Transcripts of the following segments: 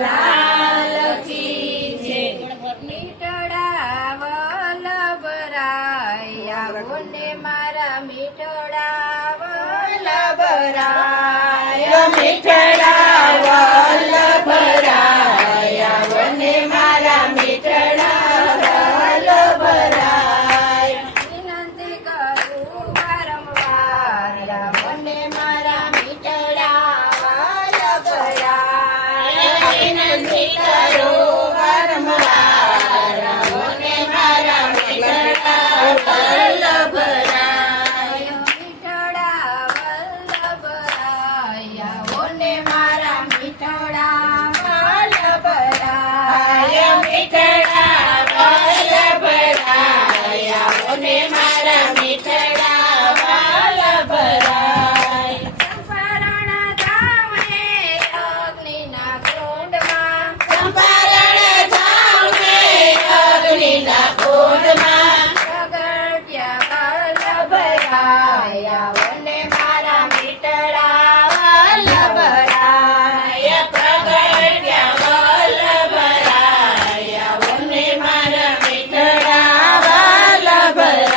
લાલ કી જય. મીઠડા વલ્લભરાય આવો ને મારા મીઠડા વલ્લભરાય. મીઠડા વલ્લભરાય આવો ને મારા મીઠડા વલ્લભરાય. વિનંતી કરું વારંવાર આવો ને મારા મીઠડા વલ્લભરાય. વિનંતી કરું વારંવાર આવો ને મારા મીઠડા વલ્લભરાય. મીઠડા વલ્લભરાય આવો ને મારા મીઠડા વલ્લભરાય. મીઠડા વલ્લભરાય આવો ને મારા મીઠડા વલ્લભરાય. ચંપારણ ધામને અગ્નિના કુંડમાં. ચંપારણ ધામને અગ્નિના કુંડમાં. પ્રગટ્યા વલ્લભરાય આવો ને મારા મીઠડા વલ્લભરાય. પ્રગટ્યા વલ્લભરાય આવો ને મારા મીઠડા વલ્લભરાય.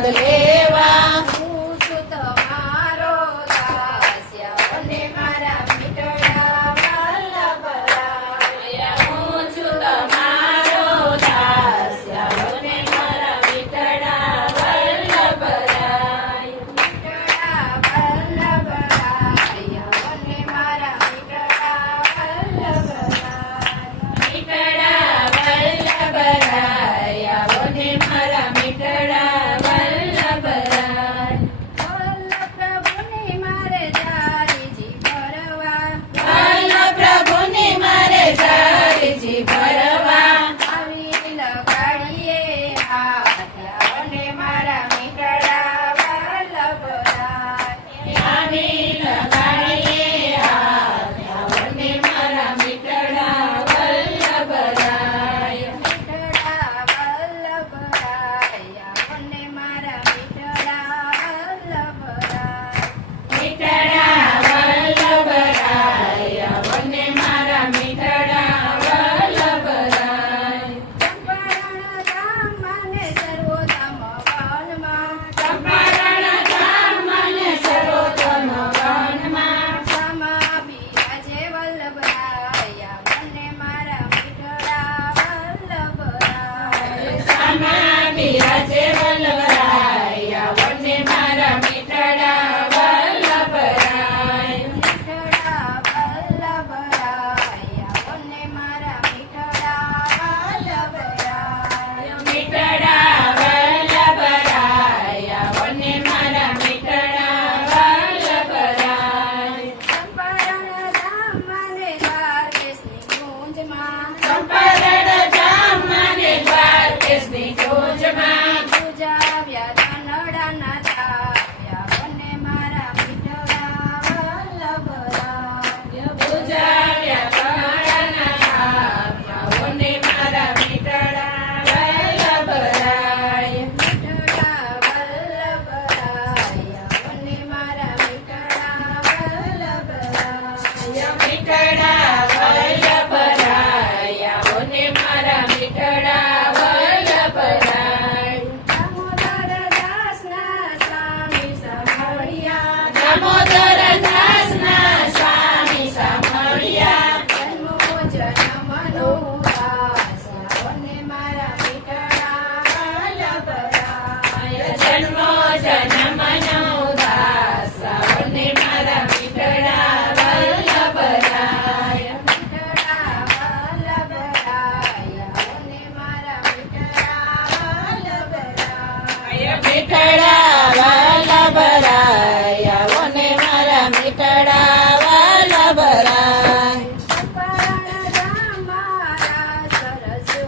પદ લેવા હું છું તમારો દાસ્ય અને મારા મીઠડા વલ્લભરાય. હું છું તમારો દાસ્ય અને મારા મીઠડા વલ્લભરાય. મીઠડા વલ્લભરાય અને મારા મીઠડા વલ્લભરાય. મીઠડા વલ્લભરાય અને મારા મીઠડા વલ્લભરાય. વલ્લભ પ્રભુની મારે જારીજી ભરવા વલ્લભ પ્રભુની મારે જારીજી ભરવા આવી લગાડીએ હાથ અને મારા મીઠડા વલ્લભરાય. આવી લગાડીએ હાથ અને મારા મીઠડા વલ્લભરાય. મીઠડા વલ્લભરાય અને મારા મીઠડા વલ્લભરાય. મીઠડા વલ્લભરાય અને મારા મીઠડા વલ્લભરાય. ચંપારણ ધામ અને સર્વોત્તમ વનમાં ચંપારણ ધામ અને સર્વોત્તમ વનમાં સમા બિરાજે વલ્લભરાય અને મારા મીઠડા વલ્લભરાય. સામા બિરાજે વલ્લભરાય અને મારા મીઠડા વલ્લભરાય. મીઠડા વલ્લભરાય અને મારા મીઠડા વલ્લભરાય. મીઠડા વલ્લભરાય અને મારા મીઠડા વલ્લભરાય. ચંપારણ ધામ અને દ્વારકેશની ગુંજમાં ચંપારણ ધામ અને દ્વારકેશની ગોંજમાં પૂજાવ્યા ધનડાના થાવ્યા અને મારા મીઠડા વલ્લભરાય. પૂજાવ્યા કમળના થાવ્યા અને મારા મીઠડા વલ્લભરાય. મીઠડા વલ્લભરાય અને મારા મીઠડા વલ્લભરાય. મીઠડા વલ્લભરાય અને મારા મીઠડા વલ્લભરાય. દામોદર દાસના સ્વામી સાંભળ્યા દામોદર દાસના સ્વામી સાંભળ્યા જન્મો જન્મનો દાસ અને મારા મીઠડા વલ્લભરાય. જન્મો જન્મનો દાસ અને મારા મીઠડા વલ્લભરાય. મીઠડા વલ્લભરાય અને મારા મીઠડા વલ્લભરાય. મીઠડા વલ્લભરાય અને મારા મીઠડા વલ્લભરાય. ચંપારણ ધામ મારા સરસ છે.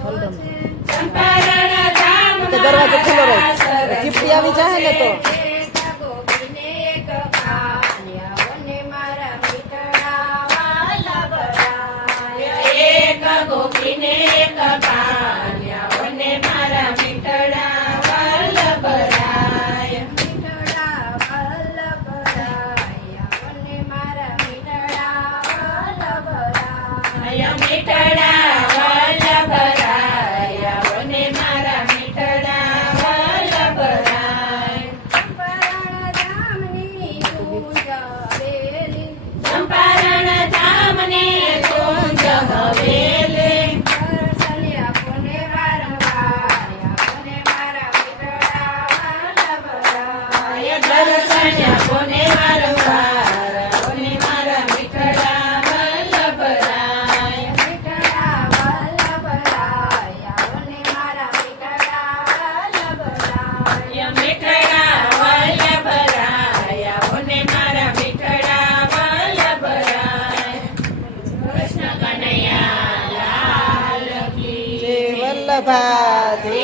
ચંપારણ ધામ તો દરવાજો ખુલ્લો રહે. સરસ ચીપટી આવી જાય ને તો. એક ગોપીને એક કાન્યા અને મારા મીઠડા વલ્લભરાય. એક ગોપીને એક પાન્યા અને મારા મીઠડા વલ્લભરાય. મીઠડા વલ્લભરાય અને મારા મીઠડા વલ્લભરાય. મીઠડા વલ્લભરાય અને મારા મીઠડા વલ્લભરાય. ચંપારણ ધામની કુંજ હવેલી ચંપારણ ધામની કુંજ હવેલી દર્શન આપોને વારંવાર અને મારા મીઠડા વલ્લભરાય. દર્શન આપોને વારંવાર અને મારા મીઠડા વલ્લભરાય. મીઠડા વલ્લભરાય અને મારા મીઠડા વલ્લભરાય. મીઠડા વલ્લભરાય અને મારા મીઠડા વલ્લભરાય. કૃષ્ણ કનૈયા લાલ કી જય વલ્લભા જય